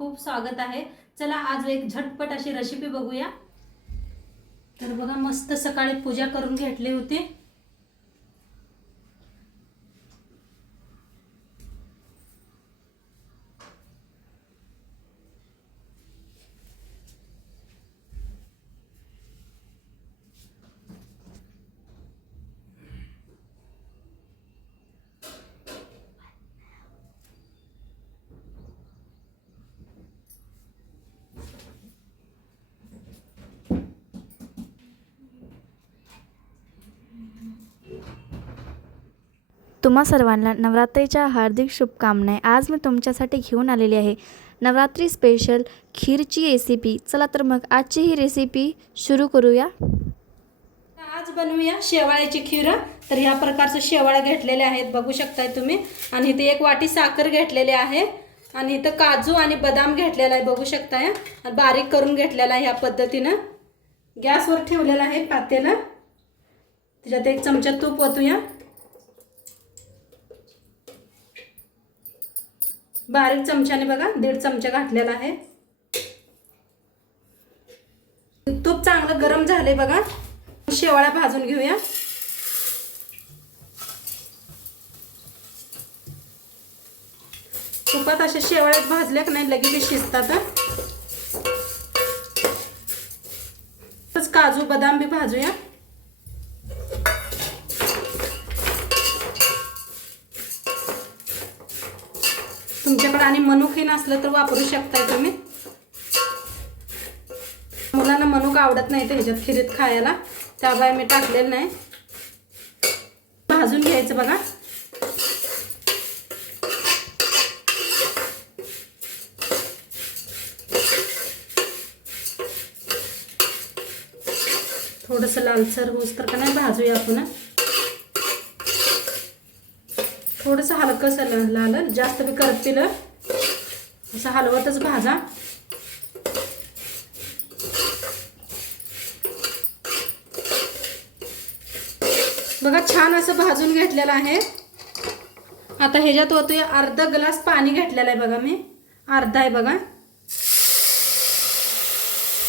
खूप स्वागत आहे. चला आज एक झटपट अशी रेसिपी बघूया. तर बघा मस्त सकाळी पूजा करून घेतली होती. तुम्हा सर्वांना नवरात्रीच्या हार्दिक शुभकामना आज मी तुमच्यासाठी घेऊन आलेली आहे नवरात्री स्पेशल खीरची रेसिपी चला तर मग आजची ही रेसिपी सुरू करूया. आज बनवूया शेवाळ्याची खीर. तर ह्या प्रकारचं शेवाळ्या घेतलेल्या आहेत बघू शकताय तुम्ही. आणि इथे एक वाटी साखर घेतलेली आहे. आणि इथं काजू आणि बदाम घेतलेला आहे बघू शकताय. आणि बारीक करून घेतलेला आहे ह्या पद्धतीनं. गॅसवर ठेवलेलं आहे पातेला. त्याच्यात एक चमचा तूप ओतूया. बारीक चमच्याने बघा दीड चमचा घातलेला आहे. तूप चांगलं गरम झाले बघा. शेवाळ्या भाजून घेऊया. तुपात अशा शेवाळ्यात भाजल्या का नाही लगेच शिजतात काजू बदाम बी भाजूया. तुमच्याकडे आणि मनुके नसलं तर वापरू शकताय तुम्ही. मुलांना मनुक आवडत नाही तर ह्याच्यात खिरीत खायला. त्यामुळे मी टाकलेलं नाही. भाजून घ्यायचं बघा. थोडंसं लालसर होस तर का नाही भाजूया आपण. थोडंसं हलकंसं लाल जास्त बी करतील असं हलवतच भाजा. बघा छान असं भाजून घेतलेलं आहे. आता ह्याच्यात होतोय अर्धा ग्लास पाणी घेतलेलं आहे बघा मी. अर्धा आहे बघा.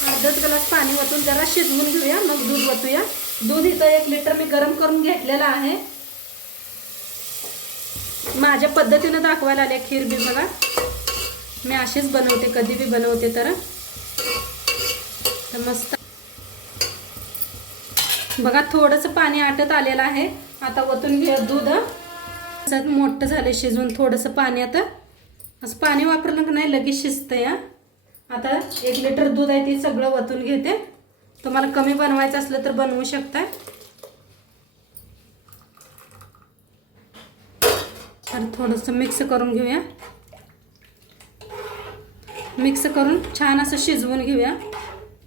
अर्धाच ग्लास पाणी वतून जरा शिजवून घेऊया मग दूध वतूया. दूध इथं एक लिटर मी गरम करून घेतलेलं आहे. माझ्या पद्धतीनं दाखवायला आले खीर बी बघा. मी अशीच बनवते कधी बी बनवते तर मस्त। बघा थोडंसं पाणी आटत आलेलं आहे. आता वतून घे दूध. असं मोठं झालं शिजवून. थोडंसं पाणी आता. असं पाणी वापरलं की नाही लगेच शिजतं या आता एक लिटर दूध आहे ते सगळं वतून घेते. तुम्हाला कमी बनवायचं असलं तर बनवू शकताय. तर थोडंसं मिक्स करून घेऊया. मिक्स करून छान असं शिजवून घेऊया.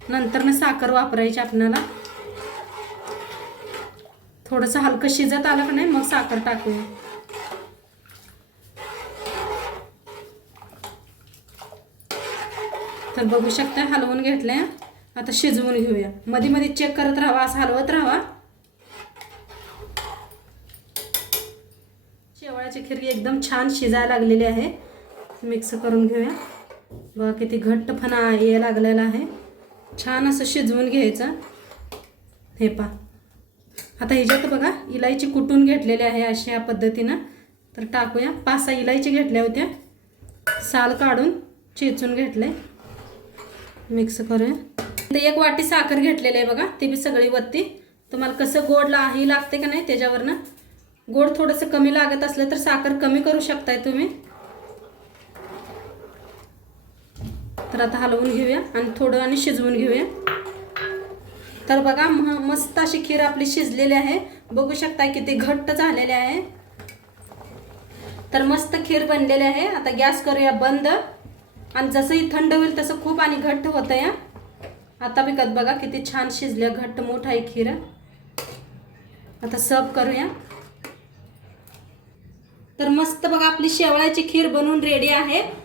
नंतर ना साखर वापरायची आपल्याला थोडंसं हलकं शिजत आलं का नाही मग साखर टाकूया. तर बघू शकता हलवून घेतलंय. आता शिजवून घेऊया. मध्ये मध्ये चेक करत राहावा असं हलवत राहावा शेवळ्याची खिरगी एकदम छान शिजायला लागलेली आहे. मिक्स करून घेऊया. बघा किती घट्टपणा ये लागलेला आहे. छान असं शिजवून घ्यायचं. हे पा आता ह्याच्यात बघा इलायची कुटून घेतलेली आहे अशा या पद्धतीनं. तर टाकूया. पाच सहा इलायची घेतल्या होत्या. साल काढून चेचून घेतले मिक्स करूया. तर एक वाटी साखर घेतलेली आहे बघा. ती बी सगळी वत्ती तुम्हाला कसं गोड लाही लागते का नाही त्याच्यावरनं. गोड थोडंसं कमी लागत असलं तर साखर कमी करू शकताय तुम्ही. तर आता हलवून घेऊया आणि थोडं आणि शिजवून घेऊया. तर बघा म मस्त अशी खीर आपली शिजलेली आहे. बघू शकता किती घट्ट झालेले आहे. तर मस्त खीर बनलेली आहे. आता गॅस करूया बंद. आणि जसंही थंड होईल तसं खूप आणि घट्ट होतं या आता विकत बघा किती छान शिजल्या घट्ट मोठा आहे खीर. आता सर्व करूया. तर मस्त बघा आपली शेवळ्याची खीर बनवून रेडी आहे.